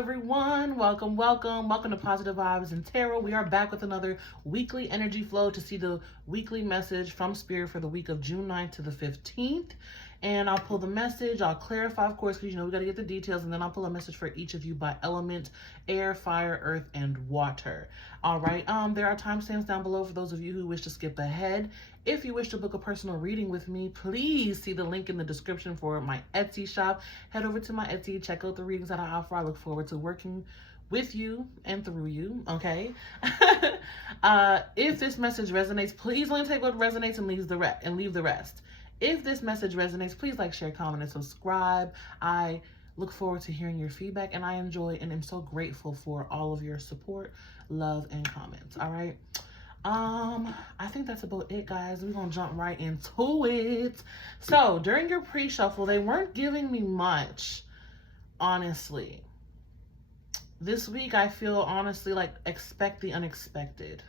everyone. Welcome to Positive Vibes and Tarot. We are back with another weekly energy flow to see the weekly message from Spirit for the week of June 9th to the 15th. And I'll pull the message, I'll clarify, of course, because we got to get the details, and then I'll pull a message for each of you by element: air, fire, earth, and water. All right, there are timestamps down below for those of you who wish to skip ahead. If you wish to book a personal reading with me, please see the link in the description for my Etsy shop. Head over to my Etsy, check out the readings that I offer. I look forward to working with you and through you, okay? If this message resonates, please only take what resonates and leave the rest. If this message resonates, please like, share, comment, and subscribe. I look forward to hearing your feedback, and I enjoy and am so grateful for all of your support, love, and comments, all right? I think that's about it, guys. We're gonna jump right into it. So during your pre-shuffle, they weren't giving me much, honestly. This week, I feel honestly like expect the unexpected.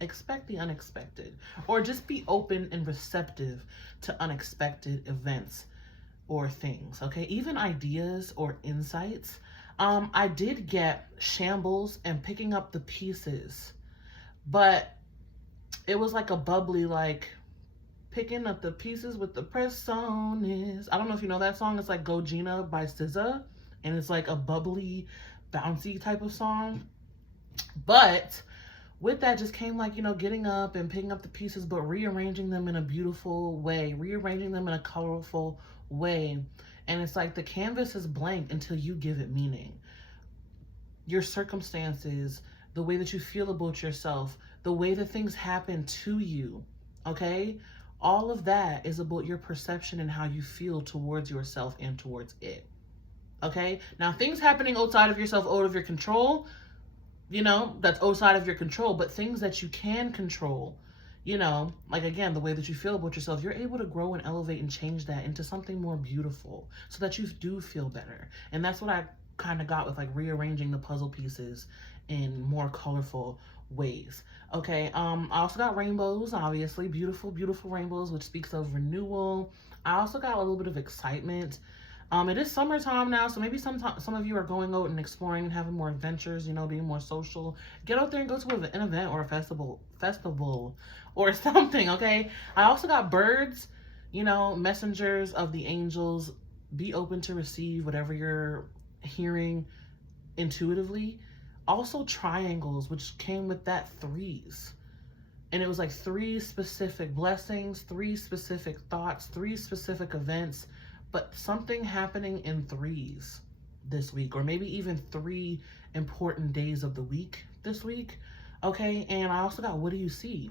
Expect the unexpected, or just be open and receptive to unexpected events or things, okay? Even ideas or insights. I did get shambles and picking up the pieces, but it was like a bubbly, like picking up the pieces with the press on is. I don't know if you know that song. It's like Go Gina by SZA, and it's like a bubbly, bouncy type of song. But with that just came like, getting up and picking up the pieces, but rearranging them in a beautiful way, rearranging them in a colorful way. And it's like the canvas is blank until you give it meaning. Your circumstances, the way that you feel about yourself, the way that things happen to you, okay? All of that is about your perception and how you feel towards yourself and towards it, okay? Now, things happening outside of yourself, out of your control, that's outside of your control, but things that you can control, like, again, the way that you feel about yourself, you're able to grow and elevate and change that into something more beautiful so that you do feel better. And that's what I kind of got with like rearranging the puzzle pieces in more colorful ways. Okay, I also got rainbows, obviously, beautiful, beautiful rainbows, which speaks of renewal. I also got a little bit of excitement. It is summertime now, so maybe some of you are going out and exploring and having more adventures, being more social. Get out there and go to an event or a festival or something, okay? I also got birds, messengers of the angels. Be open to receive whatever you're hearing intuitively. Also triangles, which came with that threes. And it was like 3 specific blessings, 3 specific thoughts, 3 specific events, but something happening in threes this week, or maybe even 3 important days of the week this week, okay? And I also got, what do you see?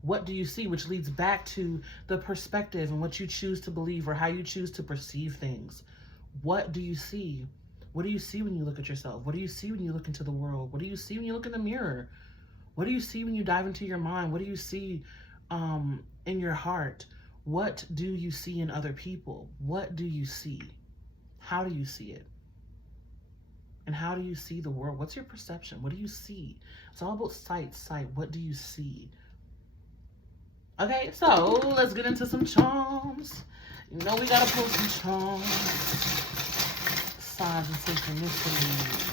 What do you see? Which leads back to the perspective and what you choose to believe or how you choose to perceive things. What do you see? What do you see when you look at yourself? What do you see when you look into the world? What do you see when you look in the mirror? What do you see when you dive into your mind? What do you see in your heart? What do you see in other people? What do you see? How do you see it? And how do you see the world? What's your perception? What do you see? It's all about sight. What do you see? Okay, so let's get into some charms. We gotta pull some charms. Signs and synchronicities.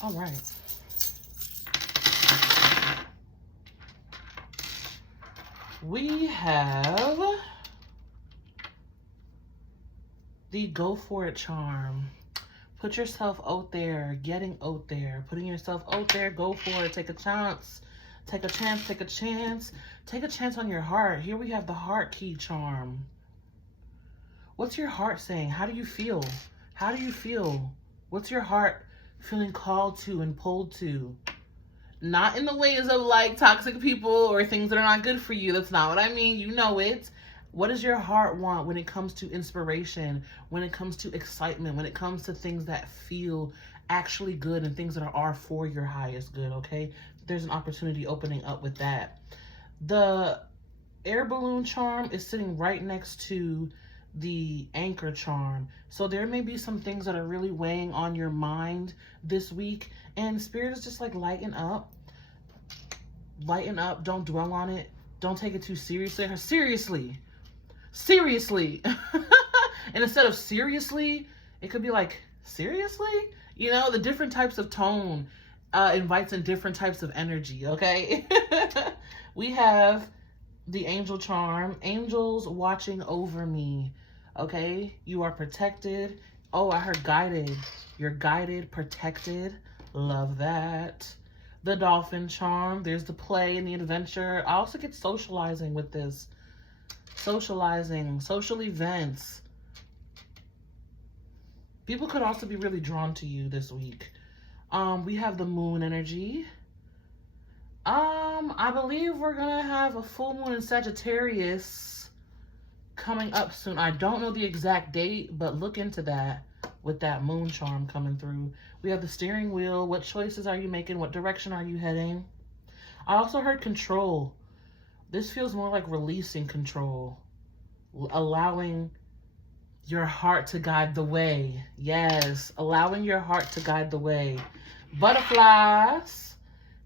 All right. We have the go for it charm. Put yourself out there, getting out there, putting yourself out there, go for it. Take a chance. Take a chance, take a chance. Take a chance on your heart. Here we have the heart key charm. What's your heart saying? How do you feel? How do you feel? What's your heart feeling called to and pulled to? Not in the ways of like toxic people or things that are not good for you. That's not what I mean. You know it. What does your heart want when it comes to inspiration, when it comes to excitement, when it comes to things that feel actually good and things that are for your highest good, okay? There's an opportunity opening up with that. The air balloon charm is sitting right next to the anchor charm. So there may be some things that are really weighing on your mind this week, and Spirit is just like, lighten up. Lighten up. Don't dwell on it. Don't take it too seriously. Seriously. And instead of seriously, it could be like, seriously? You know, the different types of tone invites in different types of energy, okay? We have the angel charm, angels watching over me, okay? You are protected. Oh, I heard guided. You're guided, protected. Love that. The dolphin charm, there's the play and the adventure. I also get socializing with this. Socializing, social events. People could also be really drawn to you this week. We have the moon energy. I believe we're gonna have a full moon in Sagittarius coming up soon. I don't know the exact date, but look into that with that moon charm coming through. We have the steering wheel. What choices are you making? What direction are you heading? I also heard control. This feels more like releasing control, allowing your heart to guide the way. Yes, allowing your heart to guide the way. Butterflies,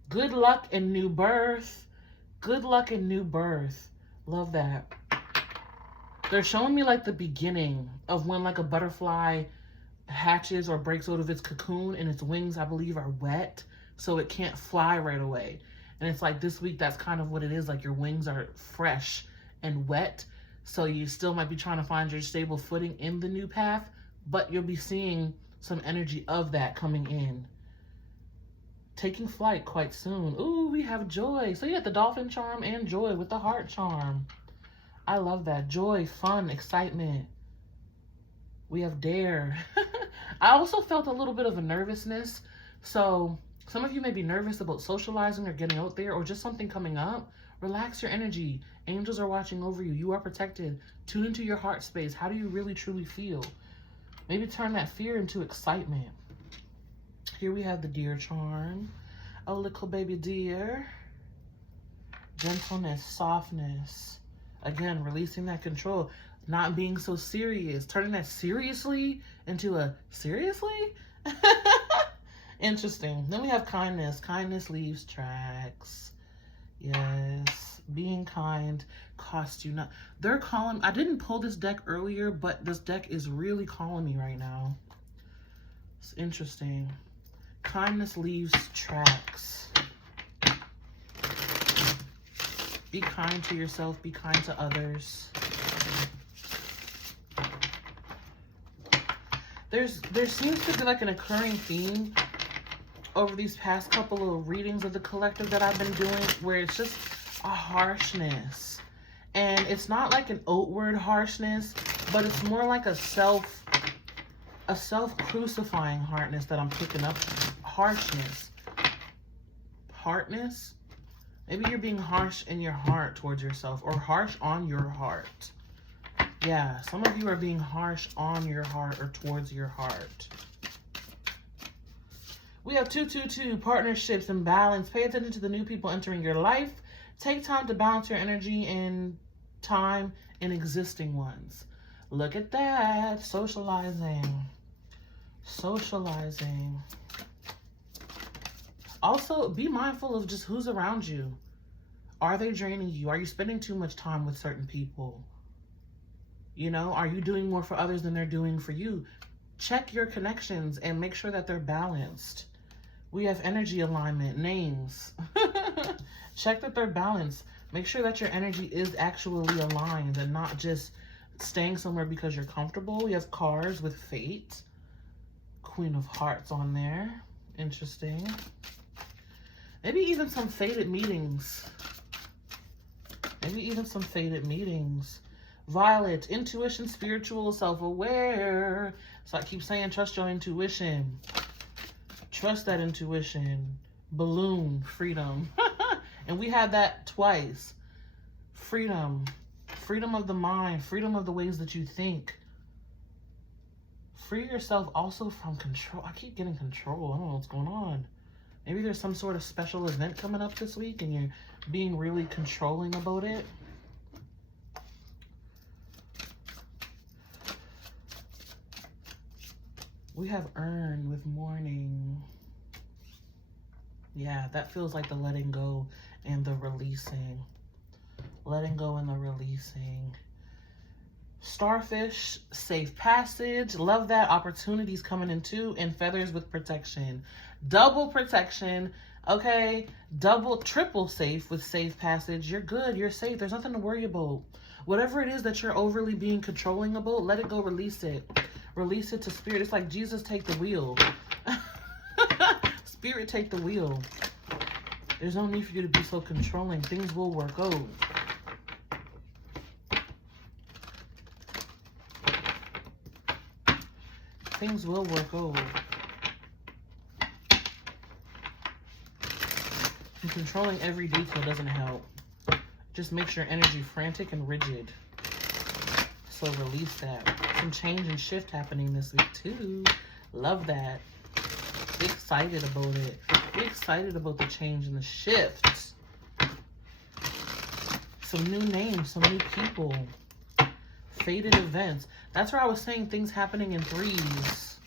good luck and new birth. Good luck and new birth. Love that. They're showing me like the beginning of when like a butterfly hatches or breaks out of its cocoon, and its wings, I believe, are wet, so it can't fly right away. And it's like this week, that's kind of what it is. Like your wings are fresh and wet, so you still might be trying to find your stable footing in the new path, but you'll be seeing some energy of that coming in. Taking flight quite soon. Ooh, we have joy. So you have the dolphin charm and joy with the heart charm. I love that. Joy, fun, excitement. We have dare. I also felt a little bit of a nervousness. So some of you may be nervous about socializing or getting out there or just something coming up. Relax your energy. Angels are watching over you. You are protected. Tune into your heart space. How do you really truly feel? Maybe turn that fear into excitement. Here we have the deer charm. A little baby deer. Gentleness, softness. Again, releasing that control. Not being so serious. Turning that seriously into a seriously? Interesting. Then we have kindness. Kindness leaves tracks. Yes. Being kind costs you not. They're calling. I didn't pull this deck earlier, but this deck is really calling me right now. It's interesting. Kindness leaves tracks. Be kind to yourself. Be kind to others. There seems to be like an occurring theme over these past couple of readings of the collective that I've been doing, where it's just a harshness. And it's not like an outward harshness, but it's more like a self-crucifying hardness that I'm picking up. Harshness. Hardness? Maybe you're being harsh in your heart towards yourself, or harsh on your heart. Yeah, some of you are being harsh on your heart or towards your heart. We have 222, partnerships and balance. Pay attention to the new people entering your life. Take time to balance your energy and time in existing ones. Look at that. Socializing. Socializing. Also, be mindful of just who's around you. Are they draining you? Are you spending too much time with certain people? You know, are you doing more for others than they're doing for you? Check your connections and make sure that they're balanced. We have energy alignment, names. Check that they're balanced. Make sure that your energy is actually aligned and not just staying somewhere because you're comfortable. We have cards with fate. Queen of Hearts on there. Interesting. Maybe even some fated meetings. Maybe even some fated meetings. Violet, intuition, spiritual, self-aware. So I keep saying, trust your intuition. Trust that intuition. Balloon, freedom. And we had that twice. Freedom. Freedom of the mind. Freedom of the ways that you think. Free yourself also from control. I keep getting control. I don't know what's going on. Maybe there's some sort of special event coming up this week and you're being really controlling about it. We have earn with mourning. Yeah, that feels like the letting go and the releasing. Letting go and the releasing. Starfish, safe passage. Love that. Opportunities coming in too. And feathers with protection. Double protection. Okay. Double, triple safe with safe passage. You're good. You're safe. There's nothing to worry about. Whatever it is that you're overly being controlling about, let it go. Release it. Release it to spirit. It's like Jesus, take the wheel. Spirit, take the wheel. There's no need for you to be so controlling. Things will work out. Things will work out. And controlling every detail doesn't help. Just makes your energy frantic and rigid. So release that. Some change and shift happening this week too. Love that. Be excited about it. Be excited about the change and the shift. Some new names, some new people. Fated events. That's where I was saying things happening in threes.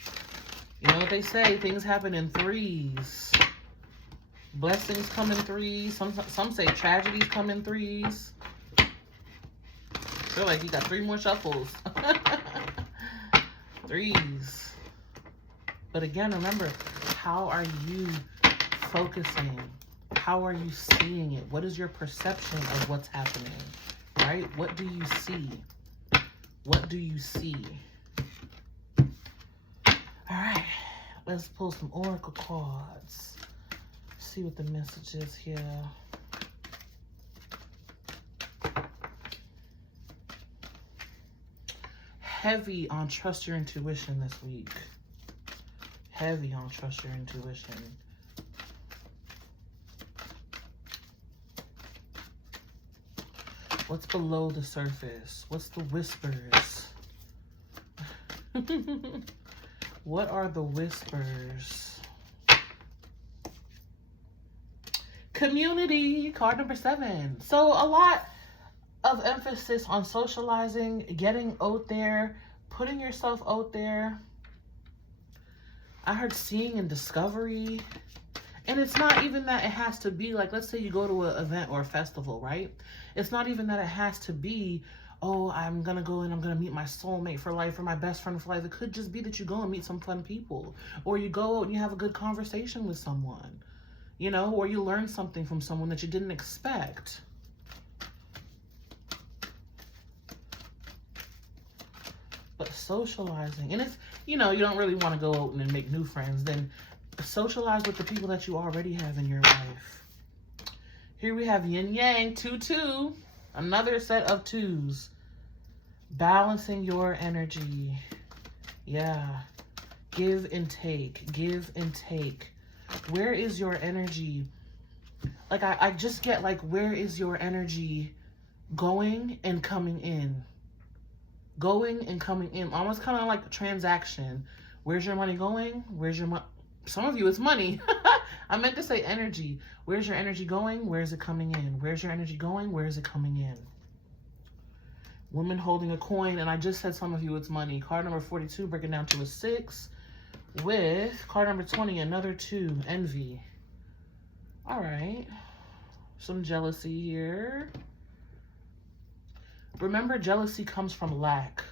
You know what they say? Things happen in threes. Blessings come in threes. Some say tragedies come in threes. Feel like you got 3 more shuffles. Threes. But again, remember, how are you focusing? How are you seeing it? What is your perception of what's happening? Right? What do you see? What do you see? All right. Let's pull some oracle cards. See what the message is here. Heavy on trust your intuition this week. Heavy on trust your intuition. What's below the surface? What's the whispers? What are the whispers? Community, card number 7. So a lot of emphasis on socializing, getting out there, putting yourself out there. I heard seeing and discovery. And it's not even that it has to be like, let's say you go to an event or a festival, right? It's not even that it has to be, oh, I'm going to go and I'm going to meet my soulmate for life or my best friend for life. It could just be that you go and meet some fun people. Or you go and you have a good conversation with someone, you know, or you learn something from someone that you didn't expect. But socializing, and if, you know, you don't really want to go out and make new friends, then socialize with the people that you already have in your life. Here we have yin yang, 2-2, another set of 2s. Balancing your energy. Yeah. Give and take. Give and take. Where is your energy? Like, I just get like, where is your energy going and coming in? Going and coming in. Almost kind of like a transaction. Where's your money going? Where's your money? Some of you, it's money. I meant to say energy. Where's your energy going? Where's it coming in? Where's your energy going? Where is it coming in? Woman holding a coin. And I just said some of you, it's money. Card number 42, breaking down to a 6. With card number 20, another 2, envy. All right. Some jealousy here. Remember, jealousy comes from lack.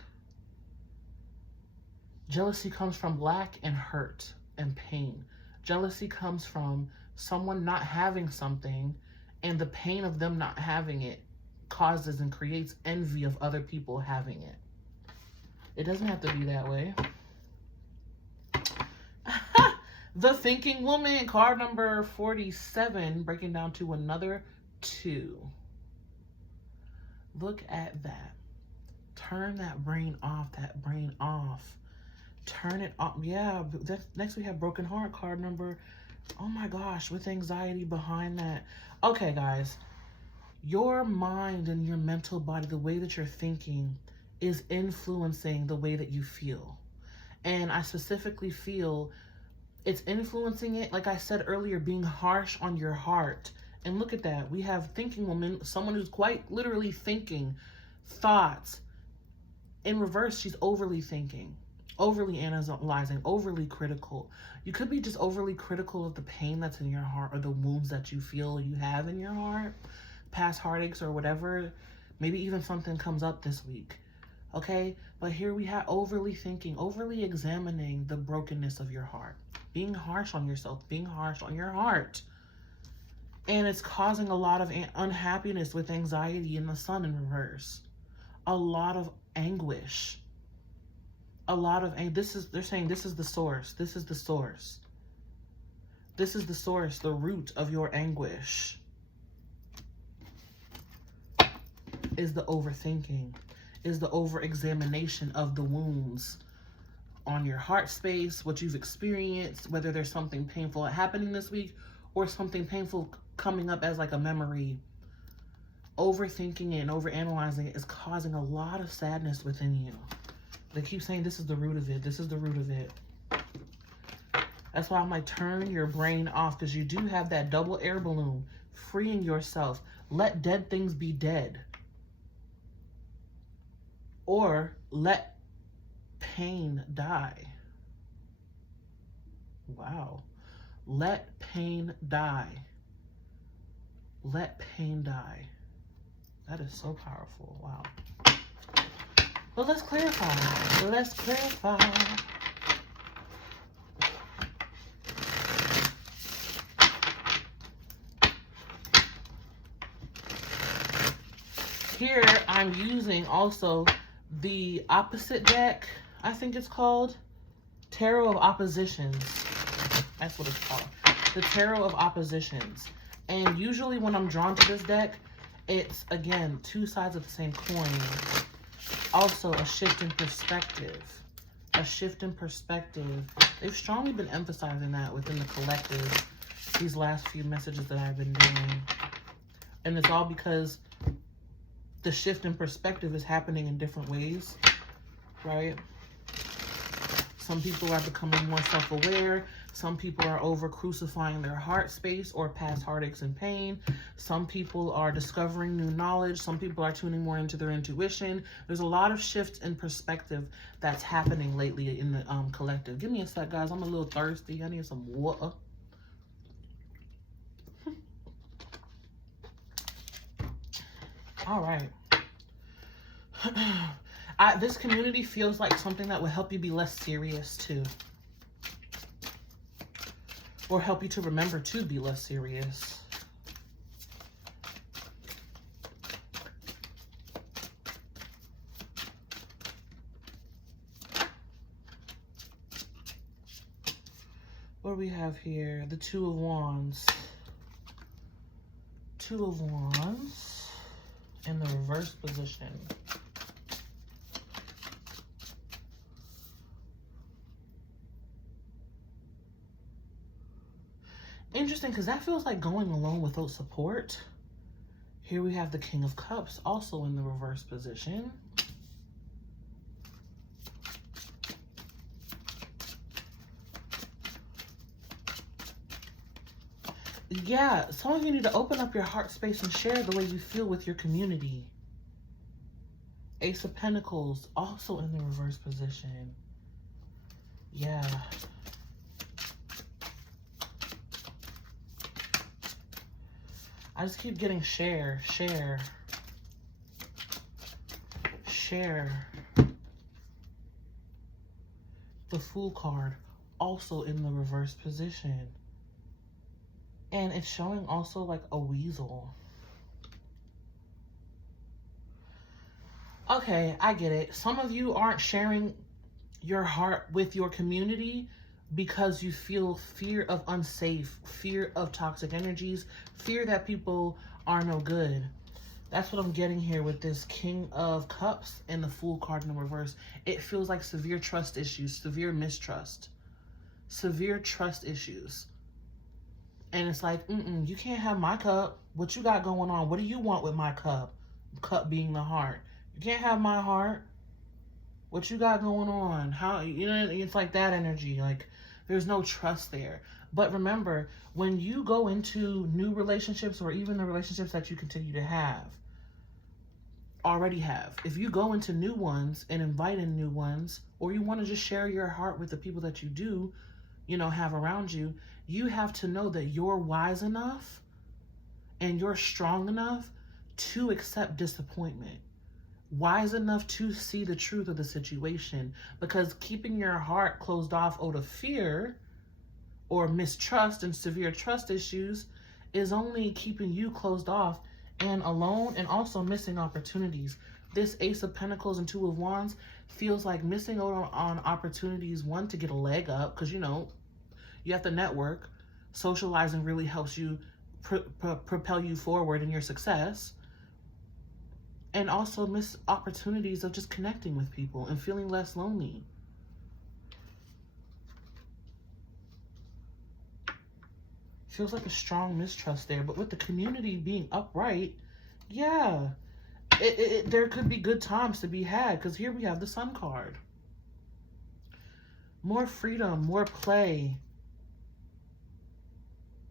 Jealousy comes from lack and hurt and pain. Jealousy comes from someone not having something, and the pain of them not having it causes and creates envy of other people having it. It doesn't have to be that way. The Thinking Woman, card number 47, breaking down to another 2. Look at that. Turn that brain off, that brain off. Turn it off. Yeah, next we have Broken Heart, card number, oh my gosh, with anxiety behind that. Okay, guys, your mind and your mental body, the way that you're thinking is influencing the way that you feel. And I specifically feel it's influencing it, like I said earlier, being harsh on your heart. And look at that. We have Thinking Woman, someone who's quite literally thinking thoughts. In reverse, she's overly thinking. overly analyzing, overly critical. You could be just overly critical of the pain that's in your heart or the wounds that you feel you have in your heart, past heartaches or whatever. Maybe even something comes up this week. Okay, but here we have overly thinking, overly examining the brokenness of your heart, being harsh on yourself, being harsh on your heart. And it's causing a lot of unhappiness with anxiety in the sun in reverse. A lot of anguish. A lot of, they're saying this is the source. This is the source. This is the source, the root of your anguish is the overthinking, is the over-examination of the wounds on your heart space, what you've experienced, whether there's something painful happening this week or something painful coming up as like a memory. Overthinking it and overanalyzing it is causing a lot of sadness within you. They keep saying this is the root of it. This is the root of it. That's why I'm like, turn your brain off, because you do have that double air balloon, freeing yourself. Let dead things be dead. Or let pain die. Wow. Let pain die. Let pain die. That is so powerful. Wow. Well, let's clarify. Let's clarify. Here, I'm using also the opposite deck, I think it's called. Tarot of Oppositions. That's what it's called. The Tarot of Oppositions. And usually when I'm drawn to this deck, it's, again, two sides of the same coin. Also, a shift in perspective. A shift in perspective. They've strongly been emphasizing that within the collective, these last few messages that I've been doing. And it's all because the shift in perspective is happening in different ways, right? Some people are becoming more self-aware. Some people are over-crucifying their heart space or past heartaches and pain. Some people are discovering new knowledge. Some people are tuning more into their intuition. There's a lot of shifts in perspective that's happening lately in the collective. Give me a sec, guys. I'm a little thirsty. I need some water. All right. This community feels like something that will help you be less serious too. Or help you to remember to be less serious. What do we have here? The Two of Wands. Two of Wands in the reverse position. Interesting, because that feels like going alone without support. Here we have the King of Cups also in the reverse position. Yeah, some of you need to open up your heart space and share the way you feel with your community. Ace of Pentacles also in the reverse position. Yeah. I just keep getting share. The Fool card also in the reverse position. And it's showing also like a weasel. Okay, I get it. Some of you aren't sharing your heart with your community because you feel fear of unsafe, fear of toxic energies, fear that people are no good. That's what I'm getting here with this King of Cups and the Fool card in the reverse. It feels like severe trust issues, severe mistrust, severe trust issues. And it's like, you can't have my cup. What you got going on? What do you want with my cup? Cup being the heart. You can't have my heart. What you got going on? How, you know, it's like that energy. Like, there's no trust there. But remember, when you go into new relationships or even the relationships that you continue to have, already have. If you go into new ones and invite in new ones, or you want to just share your heart with the people that you do, you know, have around you, you have to know that you're wise enough and you're strong enough to accept disappointment. Wise enough to see the truth of the situation, because keeping your heart closed off out of fear or mistrust and severe trust issues is only keeping you closed off and alone, and also missing opportunities. This Ace of Pentacles and Two of Wands feels like missing out on opportunities, one, to get a leg up, because, you know, you have to network. Socializing really helps you propel you forward in your success. And also miss opportunities of just connecting with people and feeling less lonely. Feels like a strong mistrust there, but with the community being upright, yeah, there could be good times to be had, because here we have the Sun card. More freedom, more play.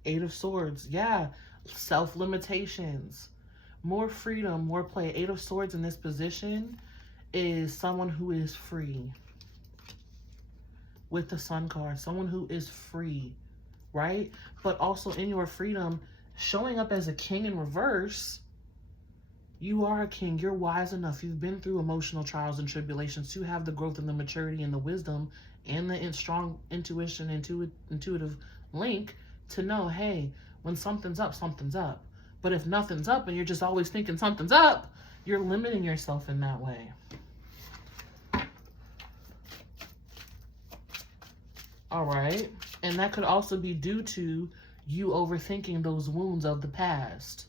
Eight of Swords, yeah, self-limitations. More freedom, more play. Eight of Swords in this position is someone who is free. With the Sun card, someone who is free, right? But also in your freedom, showing up as a king in reverse, you are a king. You're wise enough. You've been through emotional trials and tribulations to have the growth and the maturity and the wisdom and the strong intuition, intuitive link to know, hey, when something's up, something's up. But if nothing's up and you're just always thinking something's up, you're limiting yourself in that way. All right. And that could also be due to you overthinking those wounds of the past,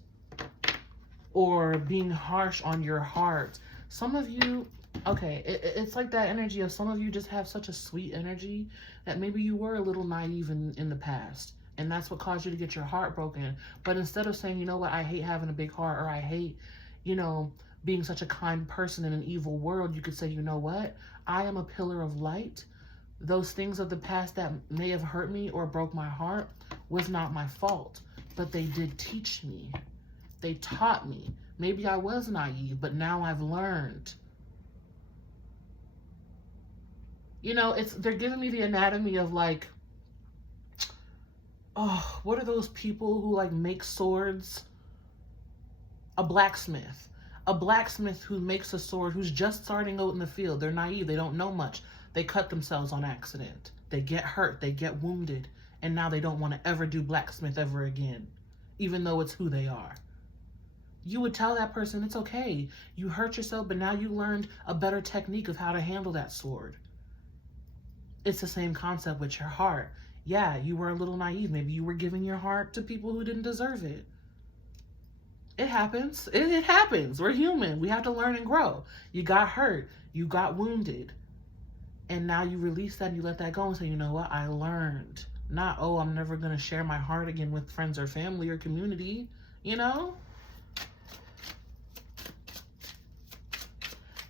or being harsh on your heart. Some of you, okay, it's like that energy of some of you just have such a sweet energy that maybe you were a little naive in the past. And that's what caused you to get your heart broken. But instead of saying, you know what, I hate having a big heart, or I hate, you know, being such a kind person in an evil world, you could say, you know what, I am a pillar of light. Those things of the past that may have hurt me or broke my heart was not my fault, but they did teach me. They taught me. Maybe I was naive, but now I've learned. You know, they're giving me the anatomy of like, oh, what are those people who like make swords? A blacksmith. A blacksmith who makes a sword, who's just starting out in the field. They're naive. They don't know much. They cut themselves on accident. They get hurt. They get wounded. And now they don't want to ever do blacksmith ever again, even though it's who they are. You would tell that person, it's okay. You hurt yourself, but now you learned a better technique of how to handle that sword. It's the same concept with your heart. Yeah, you were a little naive. Maybe you were giving your heart to people who didn't deserve it. It happens. It happens. We're human. We have to learn and grow. You got hurt. You got wounded. And now you release that and you let that go and say, you know what? I learned. Not, oh, I'm never going to share my heart again with friends or family or community. You know?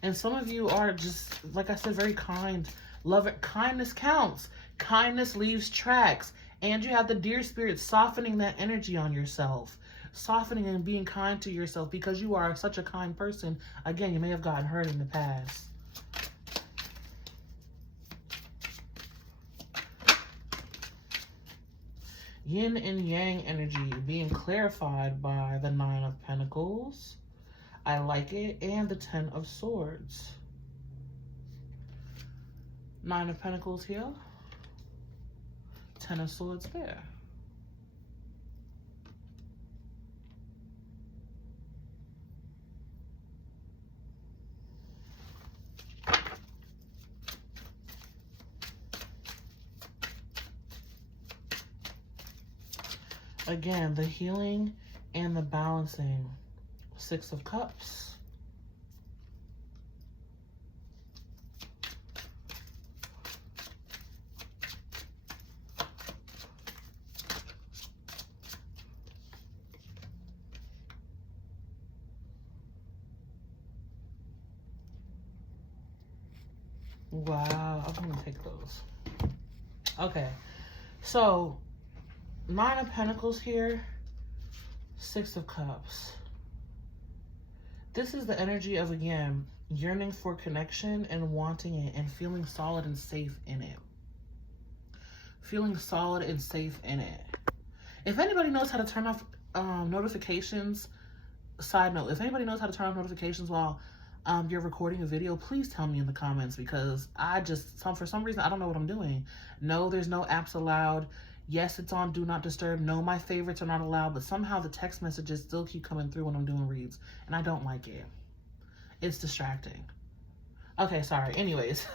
And some of you are just, like I said, very kind. Love it. Kindness counts. Kindness leaves tracks. And you have the deer spirit softening that energy on yourself. Softening and being kind to yourself because you are such a kind person. Again, you may have gotten hurt in the past. Yin and Yang energy being clarified by the Nine of Pentacles. I like it. And the Ten of Swords. Nine of Pentacles here. Ten of Swords there. Again, the healing and the balancing. Six of Cups. Wow, I'm gonna take those. Okay, so Nine of Pentacles here, Six of Cups. This is the energy of, again, yearning for connection and wanting it and feeling solid and safe in it. Feeling solid and safe in it. If anybody knows how to turn off notifications, side note, if anybody knows how to turn off notifications while you're recording a video, please tell me in the comments, because I just, for some reason, I don't know what I'm doing. No, there's no apps allowed. Yes, it's on Do Not Disturb. No, my favorites are not allowed, but somehow the text messages still keep coming through when I'm doing reads, and I don't like it. It's distracting. Okay, sorry. Anyways,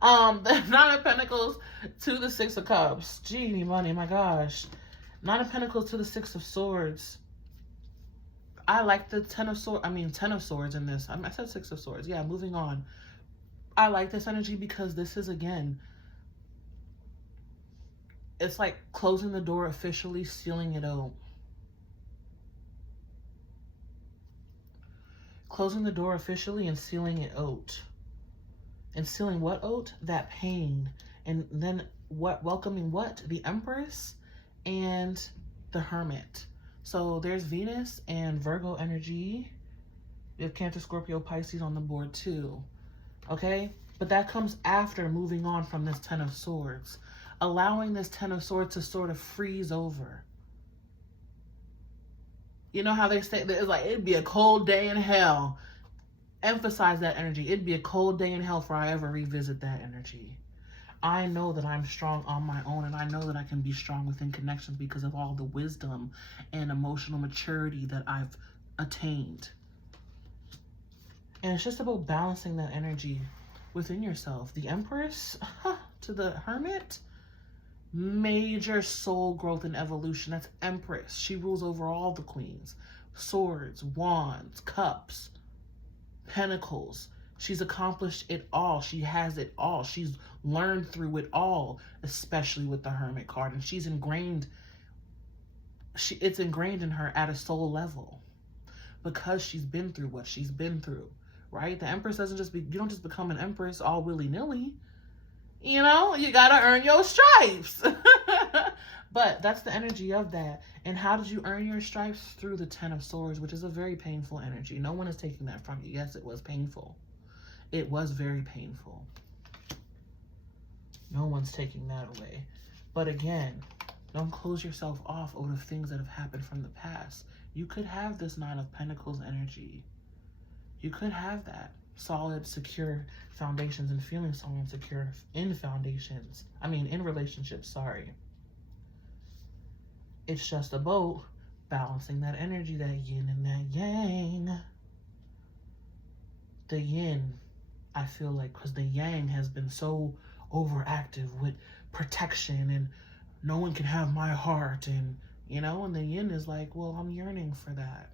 the Nine of Pentacles to the Six of Cups. Genie money, my gosh. Nine of Pentacles to the Six of Swords. I like the Ten of Swords in this. I said Six of Swords. Yeah, moving on. I like this energy because this is, again, it's like closing the door officially, sealing it out. Closing the door officially and sealing it out. And sealing what out? That pain. And then what? Welcoming what? The Empress and the Hermit. So there's Venus and Virgo energy. We have Cancer, Scorpio, Pisces on the board too. Okay? But that comes after moving on from this Ten of Swords. Allowing this Ten of Swords to sort of freeze over. You know how they say, it's like, it'd be a cold day in hell. Emphasize that energy. It'd be a cold day in hell for I ever revisit that energy. I know that I'm strong on my own, and I know that I can be strong within connections because of all the wisdom and emotional maturity that I've attained. And it's just about balancing that energy within yourself. The Empress to the Hermit. Major soul growth and evolution. That's Empress. She rules over all the queens. Swords, wands, cups, pentacles. She's accomplished it all. She has it all. She's learned through it all, especially with the Hermit card. And she's ingrained, it's ingrained in her at a soul level because she's been through what she's been through, right? The Empress doesn't just you don't just become an Empress all willy-nilly. You know, you got to earn your stripes. But that's the energy of that. And how did you earn your stripes? Through the Ten of Swords, which is a very painful energy. No one is taking that from you. Yes, it was painful. It was very painful. No one's taking that away. But again, don't close yourself off over things that have happened from the past. You could have this Nine of Pentacles energy. You could have that. Solid, secure foundations and feeling solid and secure in foundations. In relationships, sorry. It's just about balancing that energy, that yin and that yang. The yin, I feel like, because the yang has been so overactive with protection and no one can have my heart, and, you know, and the yin is like, well, I'm yearning for that.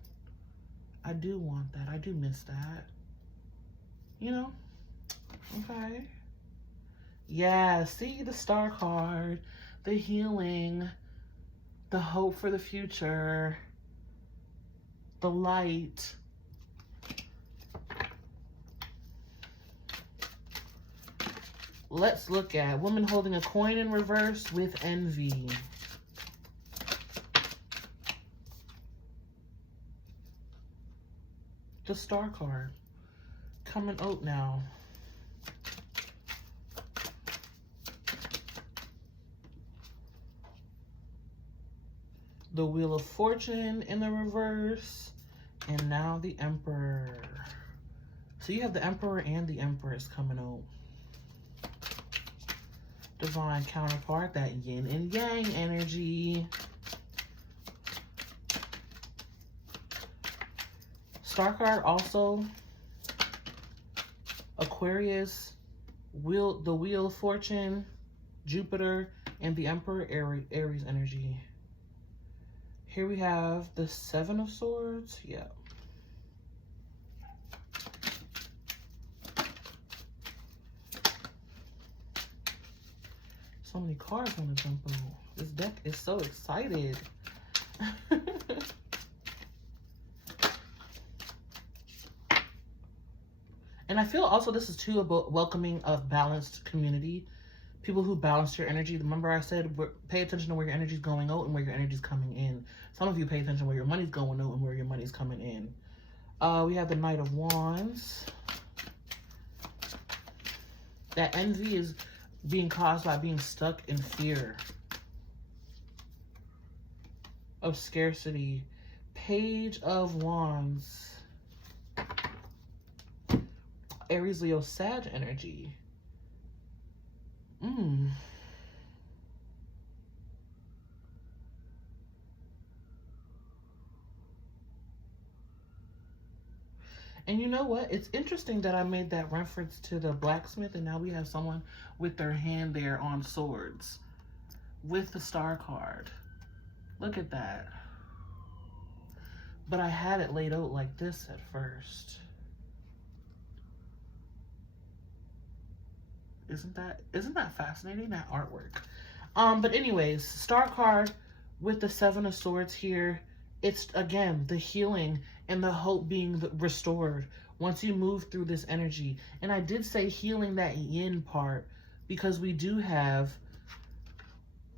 I do want that. I do miss that. You know? Okay. Yeah, see the Star card, the healing, the hope for the future, the light. Let's look at woman holding a coin in reverse with envy. The Star card. Coming out now. The Wheel of Fortune in the reverse. And now the Emperor. So you have the Emperor and the Empress coming out. Divine counterpart, that yin and yang energy. Star card also. Aquarius, the Wheel of Fortune, Jupiter, and the Emperor, Aries energy. Here we have the Seven of Swords. Yeah. So many cards want to jump out. This deck is so excited. And I feel also this is too about welcoming a balanced community. People who balance your energy. Remember I said pay attention to where your energy is going out and where your energy is coming in. Some of you pay attention where your money's going out and where your money's coming in. We have the Knight of Wands. That envy is being caused by being stuck in fear of scarcity. Page of Wands. Aries, Leo, Sag energy. And you know what? It's interesting that I made that reference to the blacksmith, and now we have someone with their hand there on swords with the Star card. Look at that. But I had it laid out like this at first. Isn't that fascinating, that artwork? But anyways, Star card with the Seven of Swords here. It's, again, the healing and the hope being restored once you move through this energy. And I did say healing that yin part, because we do have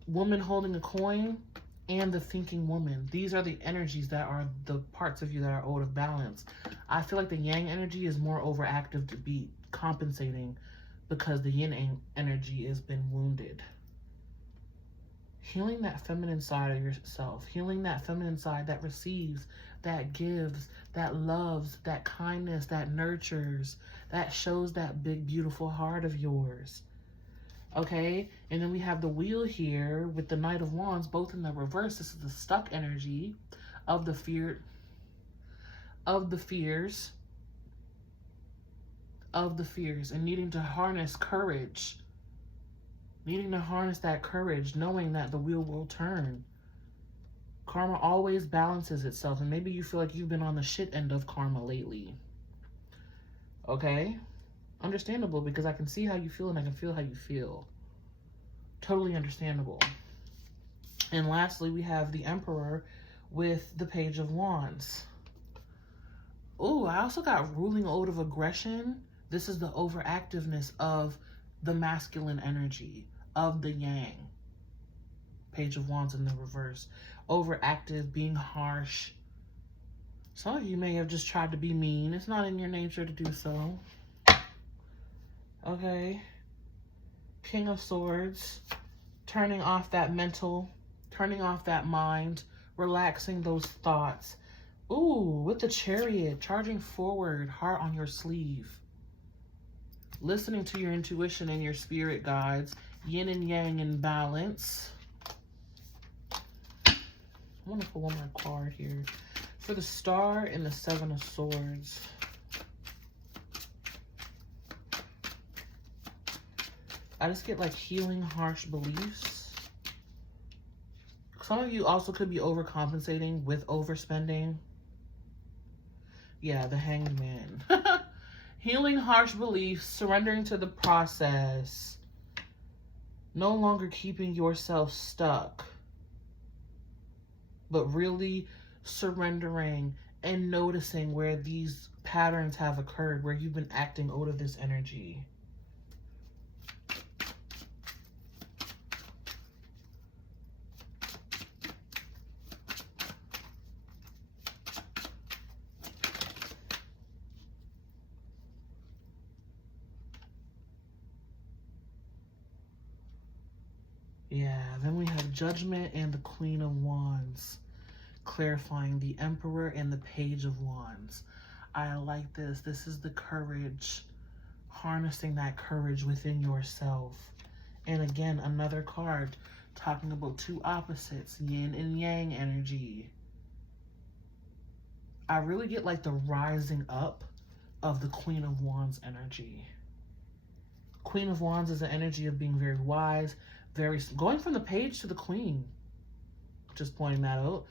woman holding a coin and the thinking woman. These are the energies that are the parts of you that are out of balance. I feel like the yang energy is more overactive to be compensating, because the yin energy has been wounded. Healing that feminine side of yourself. Healing that feminine side that receives, that gives, that loves, that kindness, that nurtures, that shows that big, beautiful heart of yours. Okay? And then we have the Wheel here with the Knight of Wands, both in the reverse. This is the stuck energy of the fears, and needing to harness courage. Needing to harness that courage, knowing that the wheel will turn. Karma always balances itself, and maybe you feel like you've been on the shit end of karma lately. Okay? Understandable, because I can see how you feel and I can feel how you feel. Totally understandable. And lastly, we have the Emperor with the Page of Wands. Oh, I also got ruling out of aggression. This is the overactiveness of the masculine energy, of the yang. Page of Wands in the reverse. Overactive, being harsh. Some of you may have just tried to be mean. It's not in your nature to do so. Okay. King of Swords. Turning off that mental, turning off that mind, relaxing those thoughts. Ooh, with the Chariot, charging forward, heart on your sleeve. Listening to your intuition and your spirit guides. Yin and yang in balance. I'm going to pull one more card here. For the Star and the Seven of Swords. I just get like healing harsh beliefs. Some of you also could be overcompensating with overspending. Yeah, the Hanged Man. Healing harsh beliefs, surrendering to the process. No longer keeping yourself stuck, but really surrendering and noticing where these patterns have occurred, where you've been acting out of this energy. Yeah, then we have Judgment and the Queen of Wands, clarifying the Emperor and the Page of Wands. I like this. This is the courage, harnessing that courage within yourself. And again, another card talking about two opposites, yin and yang energy. I really get like the rising up of the Queen of Wands energy. Queen of Wands is the energy of being very wise, going from the Page to the Queen. Just pointing that out.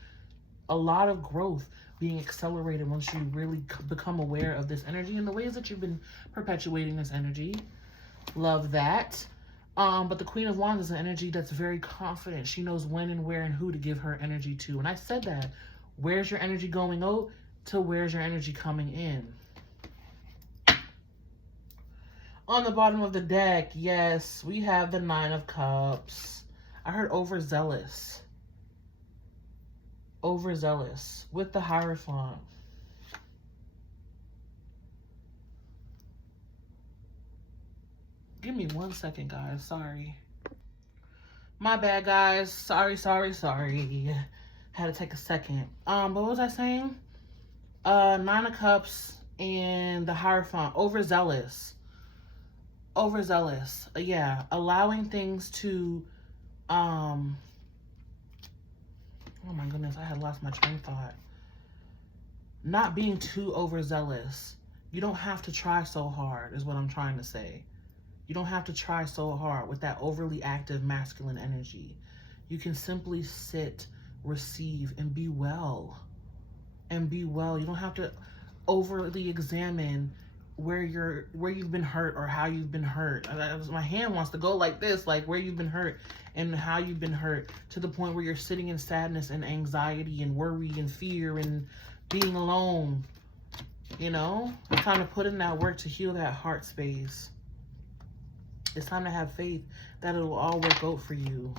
A lot of growth being accelerated once you really become aware of this energy and the ways that you've been perpetuating this energy. Love that. But the Queen of Wands is an energy that's very confident. She knows when and where and who to give her energy to. And I said that. Where's your energy going out to where's your energy coming in? On the bottom of the deck, yes, we have the Nine of Cups. I heard overzealous. Overzealous with the Hierophant. Give me 1 second, guys. Sorry. My bad, guys. Sorry. Had to take a second. What was I saying? 9 of Cups and the Hierophant. Overzealous. Yeah. Allowing things to, oh my goodness, I had lost my train of thought. Not being too overzealous. You don't have to try so hard, is what I'm trying to say. You don't have to try so hard with that overly active masculine energy. You can simply sit, receive, and be well. You don't have to overly examine where you've been hurt or how you've been hurt. My hand wants to go like this, like where you've been hurt and how you've been hurt, to the point where you're sitting in sadness and anxiety and worry and fear and being alone. You know, it's time to put in that work to heal that heart space. It's time to have faith that it will all work out for you.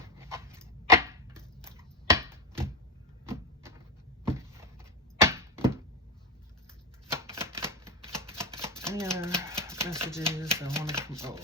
Any other messages I want to promote?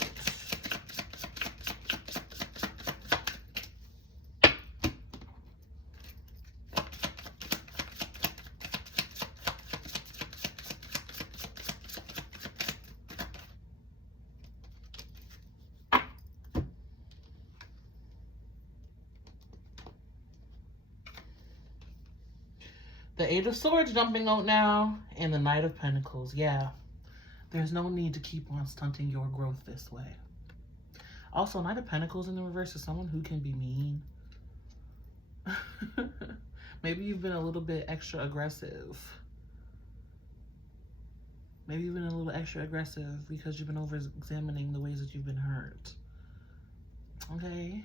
The Eight of Swords jumping out now, and the Knight of Pentacles. Yeah, there's no need to keep on stunting your growth this way. Also, Knight of Pentacles in the reverse is someone who can be mean. Maybe you've been a little bit extra aggressive. Maybe you've been a little extra aggressive because you've been over-examining the ways that you've been hurt. Okay?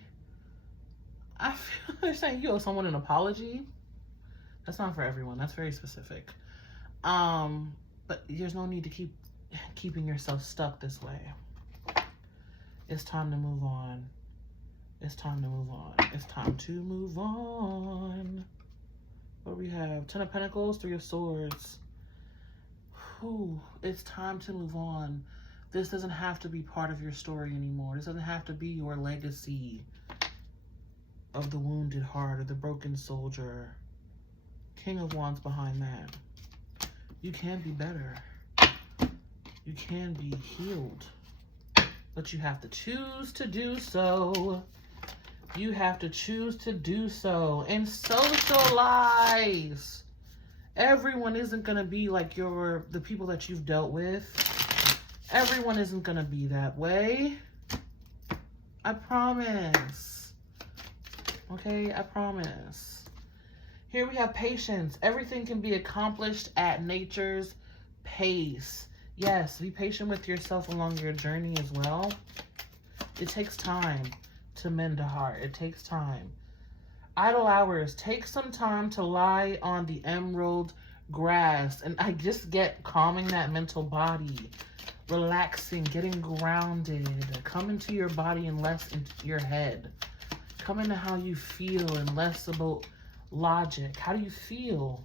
I feel they're saying you owe someone an apology. That's not for everyone. That's very specific. But there's no need to keep keeping yourself stuck this way. It's time to move on. It's time to move on. It's time to move on. What do we have? 10 of Pentacles, 3 of Swords. Whew. It's time to move on. This doesn't have to be part of your story anymore. This doesn't have to be your legacy of the wounded heart or the broken soldier. King of Wands behind that. You can be better. You can be healed. But you have to choose to do so. You have to choose to do so. And socialize. Everyone isn't going to be like the people that you've dealt with. Everyone isn't going to be that way. I promise. Okay, I promise. Here we have patience. Everything can be accomplished at nature's pace. Yes, be patient with yourself along your journey as well. It takes time to mend a heart. It takes time. Idle hours. Take some time to lie on the emerald grass. And I just get calming that mental body. Relaxing, getting grounded. Come into your body and less into your head. Come into how you feel and less about logic. How do you feel?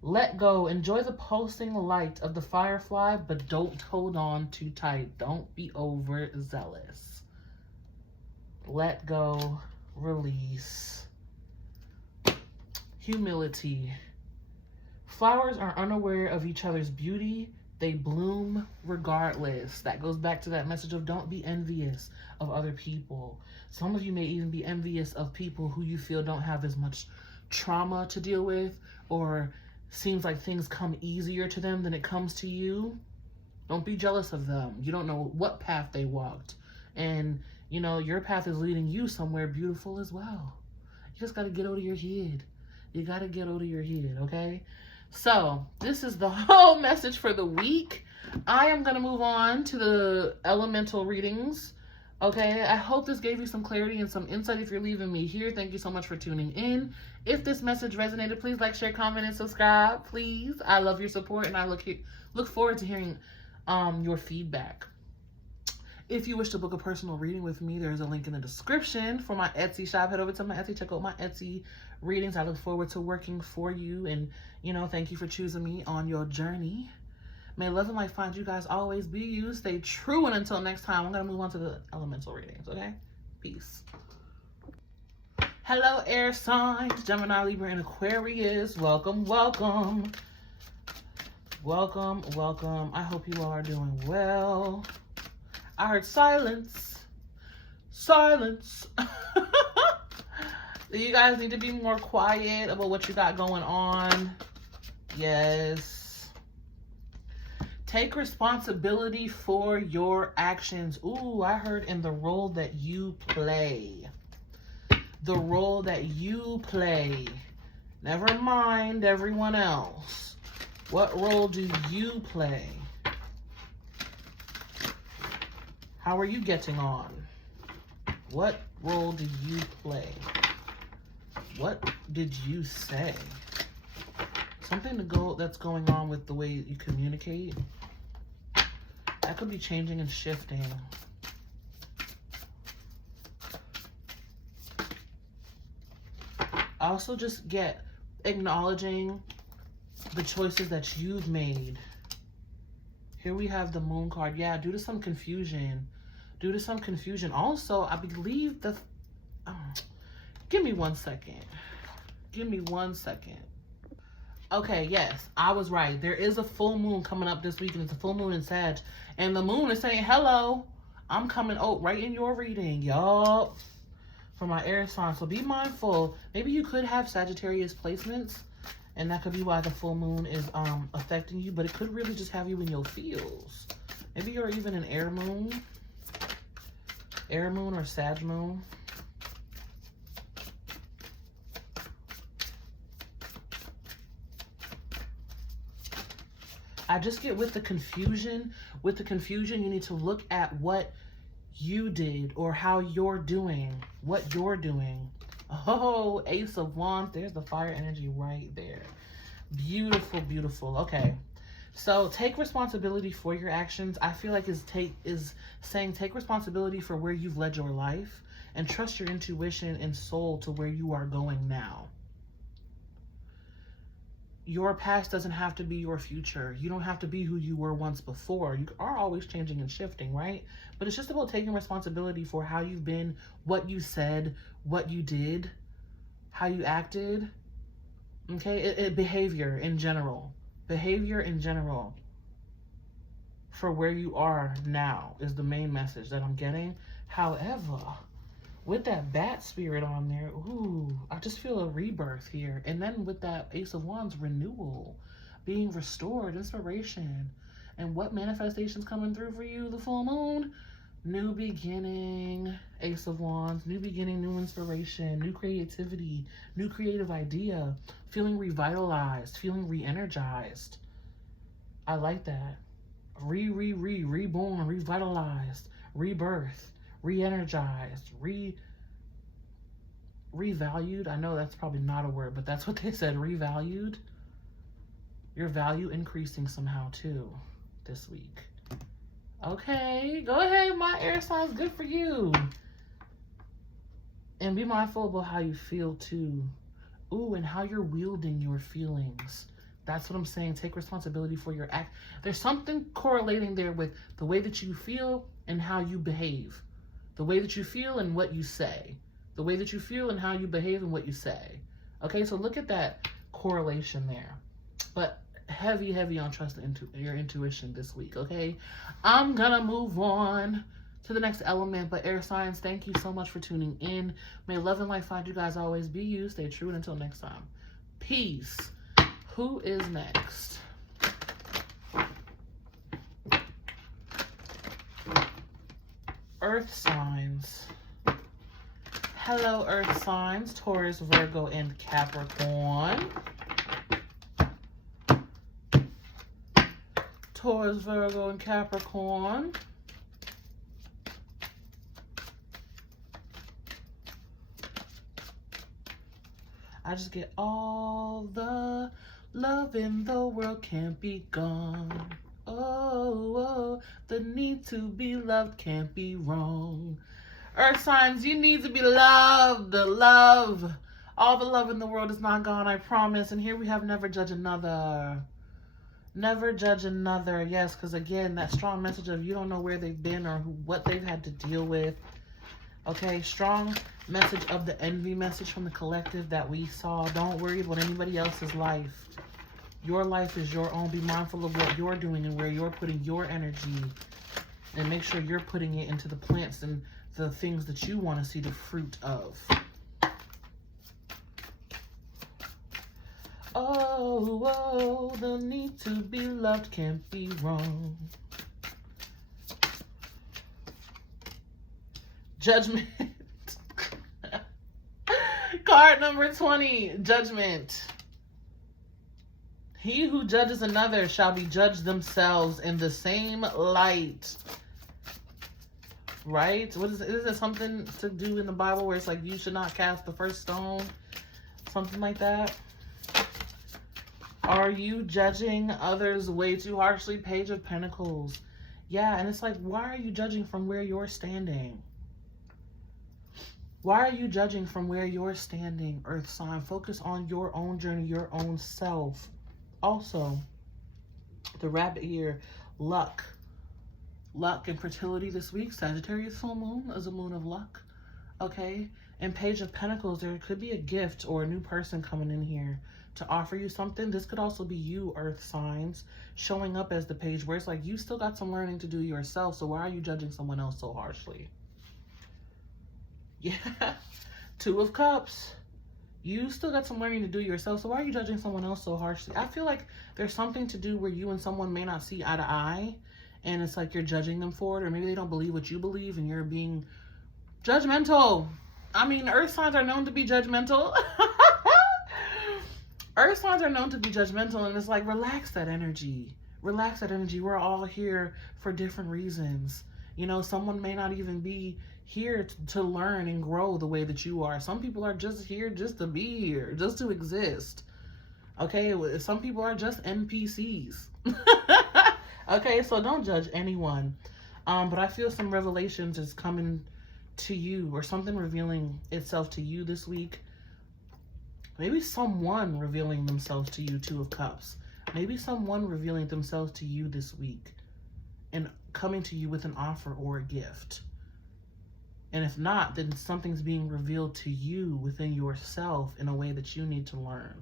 Let go. Enjoy the pulsing light of the firefly, but don't hold on too tight. Don't be overzealous. Let go. Release. Humility. Flowers are unaware of each other's beauty. They bloom regardless. That goes back to that message of don't be envious of other people. Some of you may even be envious of people who you feel don't have as much trauma to deal with, or seems like things come easier to them than it comes to you. Don't be jealous of them. You don't know what path they walked. And, you know, your path is leading you somewhere beautiful as well. You just got to get out of your head. You got to get out of your head, okay? So, this is the whole message for the week. I am going to move on to the elemental readings. Okay, I hope this gave you some clarity and some insight if you're leaving me here. Thank you so much for tuning in. If this message resonated, please like, share, comment, and subscribe. Please. I love your support, and I look forward to hearing your feedback. If you wish to book a personal reading with me, there's a link in the description for my Etsy shop. Head over to my Etsy, check out my Etsy readings. I look forward to working for you, and, you know, thank you for choosing me on your journey. May love and light find you guys always. Be you. Stay true. And until next time, I'm going to move on to the elemental readings, okay? Peace. Hello, air signs, Gemini, Libra, and Aquarius. Welcome, welcome. Welcome, welcome. I hope you all are doing well. I heard silence. Silence. You guys need to be more quiet about what you got going on. Yes. Take responsibility for your actions. Ooh, I heard in the role that you play. The role that you play. Never mind everyone else. What role do you play? How are you getting on? What role do you play? What did you say? Something that's going on with the way you communicate. That could be changing and shifting. I also just get acknowledging the choices that you've made. Here we have the Moon card. Yeah, due to some confusion. Due to some confusion. Also, I believe the... give me 1 second. Give me 1 second. Okay, yes, I was right. There is a full moon coming up this week, and it's a full moon in Sag. And the moon is saying, hello, I'm coming right in your reading, y'all. For my air sign. So be mindful. Maybe you could have Sagittarius placements, and that could be why the full moon is affecting you, but it could really just have you in your feels. Maybe you're even an air moon or Sag moon. I just get with the confusion, you need to look at what you did or how you're doing, what you're doing. Oh, Ace of Wands, there's the fire energy right there. Beautiful, beautiful. Okay, so take responsibility for your actions. I feel like is saying take responsibility for where you've led your life and trust your intuition and soul to where you are going now. Your past doesn't have to be your future. You don't have to be who you were once before. You are always changing and shifting, right? But it's just about taking responsibility for how you've been, what you said, what you did, how you acted. Okay, behavior in general. Behavior in general for where you are now is the main message that I'm getting. However, with that bat spirit on there, ooh, I just feel a rebirth here. And then with that Ace of Wands, renewal, being restored, inspiration. And what manifestation's coming through for you? The full moon, new beginning, Ace of Wands, new beginning, new inspiration, new creativity, new creative idea, feeling revitalized, feeling re-energized. I like that. Reborn, revitalized, rebirth, re-energized, revalued. I know that's probably not a word, but that's what they said, revalued. Your value increasing somehow too this week. Okay, go ahead, my air signs, good for you. And be mindful about how you feel too. Ooh, and how you're wielding your feelings. That's what I'm saying. Take responsibility for your act. There's something correlating there with the way that you feel and how you behave. The way that you feel and what you say. The way that you feel and how you behave and what you say. Okay, so look at that correlation there. But heavy on trust your intuition this week, okay? I'm gonna move on to the next element, but air signs, thank you so much for tuning in. May love and light find you guys always. Be you, stay true, and until next time, peace. Who is next? Earth signs. Hello, Earth signs, Taurus, Virgo, and Capricorn. Taurus, Virgo, and Capricorn. I just get all the love in the world can't be gone. Oh, the need to be loved can't be wrong. Earth signs, you need to be loved. Love. All the love in the world is not gone, I promise. And here we have never judge another. Never judge another. Yes, because again, that strong message of you don't know where they've been or what they've had to deal with. Okay, strong message of the envy message from the collective that we saw. Don't worry about anybody else's life. Your life is your own. Be mindful of what you're doing and where you're putting your energy. And make sure you're putting it into the plants and the things that you want to see the fruit of. Oh, the need to be loved can't be wrong. Judgment. Card number 20, Judgment. He who judges another shall be judged themselves in the same light. Right? What is it something to do in the Bible where it's like you should not cast the first stone? Something like that. Are you judging others way too harshly? Page of Pentacles. Yeah, and it's like, why are you judging from where you're standing? Why are you judging from where you're standing, Earth sign? Focus on your own journey, your own self. Also, the rabbit here, luck. Luck and fertility this week. Sagittarius full moon is a moon of luck. Okay? And Page of Pentacles, there could be a gift or a new person coming in here to offer you something. This could also be you, Earth signs, showing up as the page where it's like you still got some learning to do yourself. So why are you judging someone else so harshly? Yeah. Two of Cups. You still got some learning to do yourself. So why are you judging someone else so harshly? I feel like there's something to do where you and someone may not see eye to eye. And it's like you're judging them for it. Or maybe they don't believe what you believe and you're being judgmental. I mean, Earth signs are known to be judgmental. Earth signs are known to be judgmental. And it's like, relax that energy. Relax that energy. We're all here for different reasons. You know, someone may not even be here to learn and grow the way that you are. Some people are just here just to be here, just to exist. Okay, some people are just NPCs. Okay, so don't judge anyone. But I feel some revelations is coming to you or something revealing itself to you this week. Maybe someone revealing themselves to you, Two of Cups. Maybe someone revealing themselves to you this week and coming to you with an offer or a gift. And if not, then something's being revealed to you within yourself in a way that you need to learn.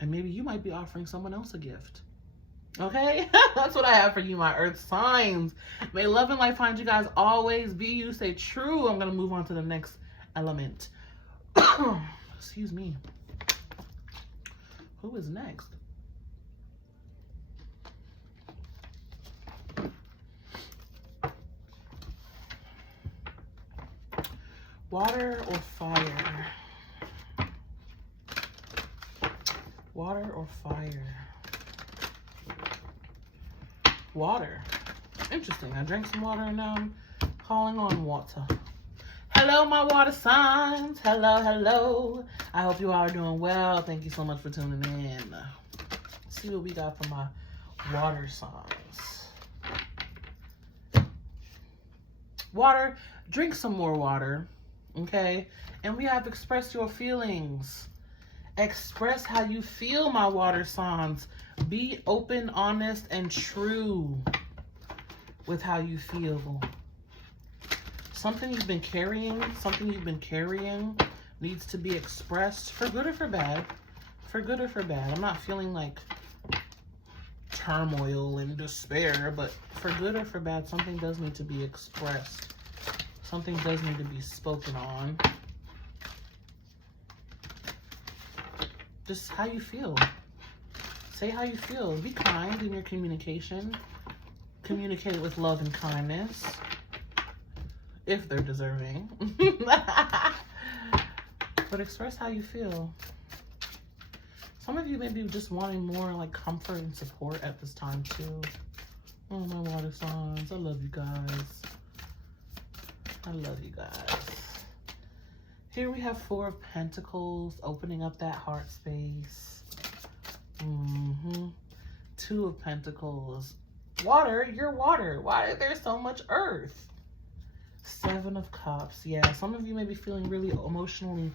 And maybe you might be offering someone else a gift. Okay? That's what I have for you, my Earth signs. May love and light find you guys always. Be you, stay true. I'm going to move on to the next element. Excuse me. Who is next? Water or fire? Water or fire? Water. Interesting. I drank some water and now I'm calling on water. Hello, my water signs. Hello, hello. I hope you all are doing well. Thank you so much for tuning in. Let's see what we got for my water signs. Water. Drink some more water. Okay? And we have express your feelings. Express how you feel, my water signs. Be open, honest, and true with how you feel. Something you've been carrying needs to be expressed for good or for bad. For good or for bad. I'm not feeling like turmoil and despair, but for good or for bad, something does need to be expressed. Something does need to be spoken on. Just how you feel. Say how you feel. Be kind in your communication. Communicate with love and kindness. If they're deserving. But express how you feel. Some of you may be just wanting more like comfort and support at this time too. Oh, my water signs. I love you guys. I love you guys. Here we have Four of Pentacles, opening up that heart space. Two of Pentacles. Water, you're water. Why is there so much earth? Seven of Cups. Yeah, some of you may be feeling really emotionally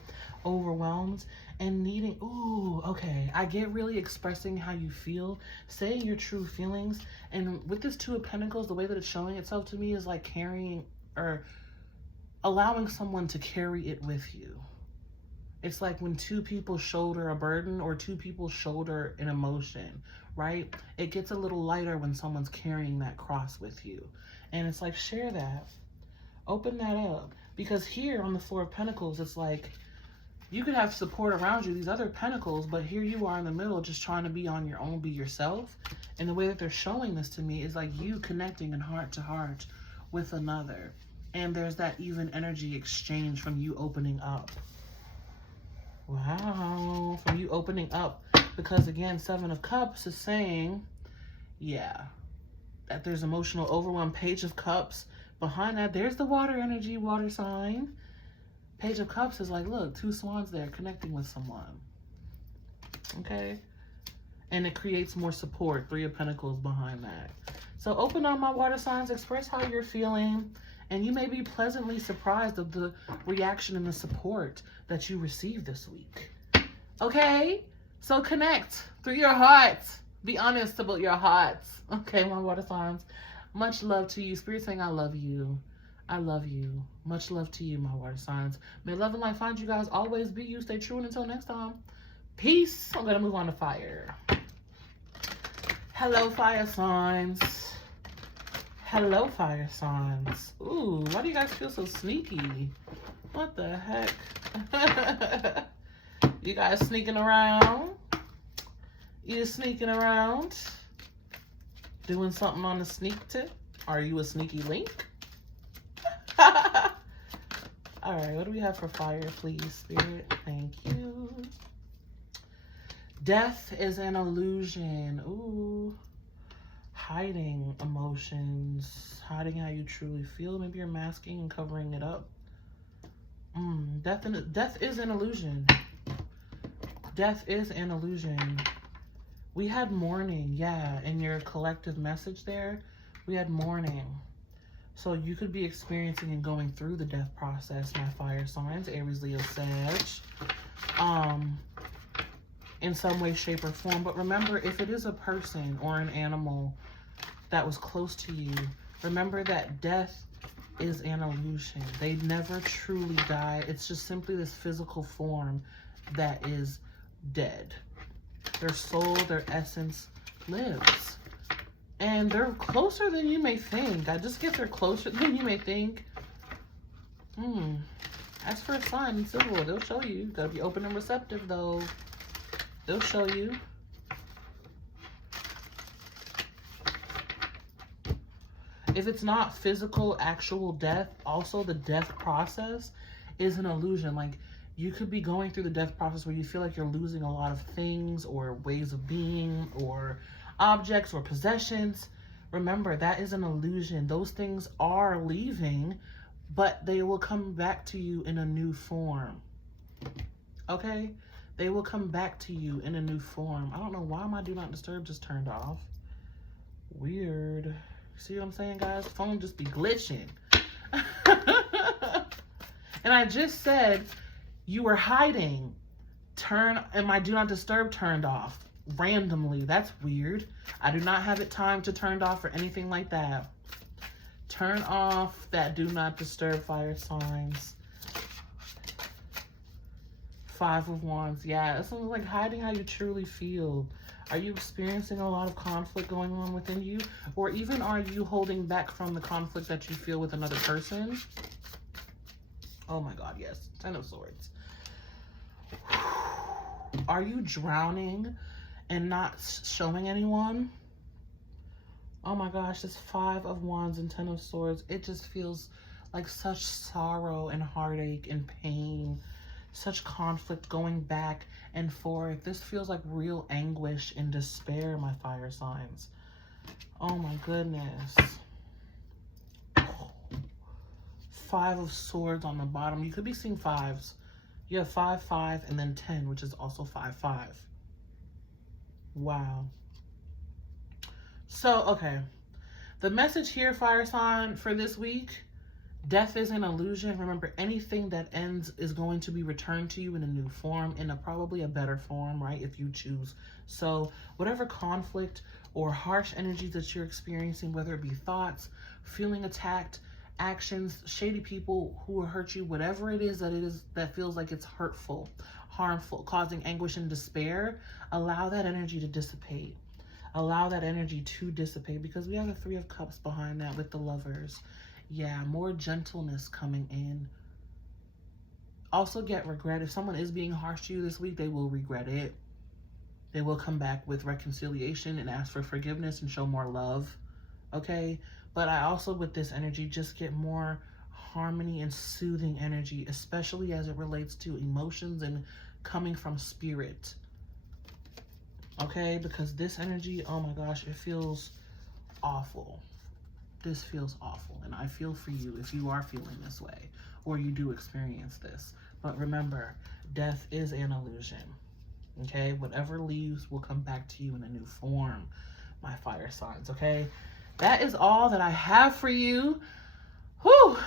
overwhelmed and needing, ooh, okay. I get really expressing how you feel, saying your true feelings. And with this Two of Pentacles, the way that it's showing itself to me is like carrying or allowing someone to carry it with you. It's like when two people shoulder a burden or two people shoulder an emotion, right? It gets a little lighter when someone's carrying that cross with you. And it's like, share that. Open that up. Because here on the Four of Pentacles, it's like you could have support around you, these other pentacles, but here you are in the middle just trying to be on your own, be yourself. And the way that they're showing this to me is like you connecting in heart to heart with another. And there's that even energy exchange from you opening up. Wow, from you opening up. Because again, Seven of Cups is saying, yeah, that there's emotional overwhelm. Page of Cups. Behind that, there's the water energy, water sign. Page of Cups is like, look, two swans there connecting with someone. Okay? And it creates more support. Three of Pentacles behind that. So open up, my water signs. Express how you're feeling. And you may be pleasantly surprised of the reaction and the support that you received this week. Okay? So connect through your hearts. Be honest about your hearts. Okay, my water signs. Much love to you. Spirit saying I love you. I love you. Much love to you, my water signs. May love and light find you guys. Always be you. Stay true. And until next time, peace. I'm going to move on to fire. Hello, fire signs. Hello, fire signs. Ooh, why do you guys feel so sneaky? What the heck? You guys sneaking around? You sneaking around? Doing something on the sneak tip? Are you a sneaky link? All right, what do we have for fire, please, Spirit? Thank you. Death is an illusion. Ooh. Hiding emotions, hiding how you truly feel. Maybe you're masking and covering it up. Death is an illusion. Death is an illusion. We had mourning, yeah, in your collective message there. We had mourning. So you could be experiencing and going through the death process, my fire signs, Aries, Leo, Sag. In some way, shape, or form. But remember, if it is a person or an animal that was close to you, remember that death is an illusion. They never truly die. It's just simply this physical form that is dead. Their soul, their essence lives. And they're closer than you may think. I just get they're closer than you may think. Ask for a sign in civil. They'll show you. Gotta be open and receptive, though. They'll show you. If it's not physical, actual death, also the death process is an illusion. Like, you could be going through the death process where you feel like you're losing a lot of things or ways of being or objects or possessions. Remember, that is an illusion. Those things are leaving, but they will come back to you in a new form. Okay? They will come back to you in a new form. I don't know why my Do Not Disturb just turned off. Weird. See what I'm saying, guys? Phone just be glitching. And I just said you were hiding. And my Do Not Disturb turned off randomly. That's weird. I do not have it timed to turn off or anything like that. Turn off that Do Not Disturb, fire signs. Five of Wands. Yeah, it's something like hiding how you truly feel. Are you experiencing a lot of conflict going on within you? Or even are you holding back from the conflict that you feel with another person? Oh my God, yes. Ten of Swords. Are you drowning and not showing anyone? Oh my gosh, this Five of Wands and Ten of Swords. It just feels like such sorrow and heartache and pain. Such conflict going back and forth. This feels like real anguish and despair, my fire signs. Oh my goodness. Five of Swords on the bottom. You could be seeing fives. You have 5, 5, and then 10, which is also 5, 5. Wow. So, okay. The message here, fire sign, for this week Death is an illusion. Remember, anything that ends is going to be returned to you in a new form, in probably a better form, right? If you choose. So whatever conflict or harsh energies that you're experiencing, whether it be thoughts, feeling attacked, actions, shady people who hurt you, whatever it is that feels like it's hurtful, harmful, causing anguish and despair, allow that energy to dissipate. Allow that energy to dissipate, because we have the Three of Cups behind that with the Lovers. Yeah, more gentleness coming in. Also get regret. If someone is being harsh to you this week, they will regret it. They will come back with reconciliation and ask for forgiveness and show more love. Okay? But I also, with this energy, just get more harmony and soothing energy, especially as it relates to emotions and coming from spirit. Okay? Because this energy, oh my gosh, it feels awful. This feels awful, and I feel for you if you are feeling this way or you do experience this. But remember, death is an illusion. Okay? Whatever leaves will come back to you in a new form, my fire signs. Okay? That is all that I have for you. Whew.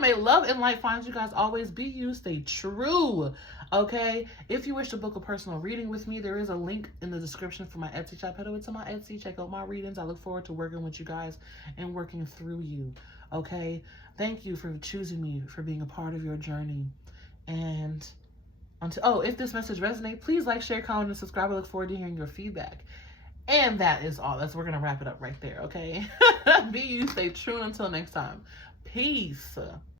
May love and light find you guys. Always be you. Stay true. Okay? If you wish to book a personal reading with me, there is a link in the description for my Etsy shop. Head over to my Etsy. Check out my readings. I look forward to working with you guys and working through you. Okay? Thank you for choosing me, for being a part of your journey. And if this message resonates, please like, share, comment, and subscribe. I look forward to hearing your feedback. And that is all. We're going to wrap it up right there, okay? Be you, stay true, until next time. Peace.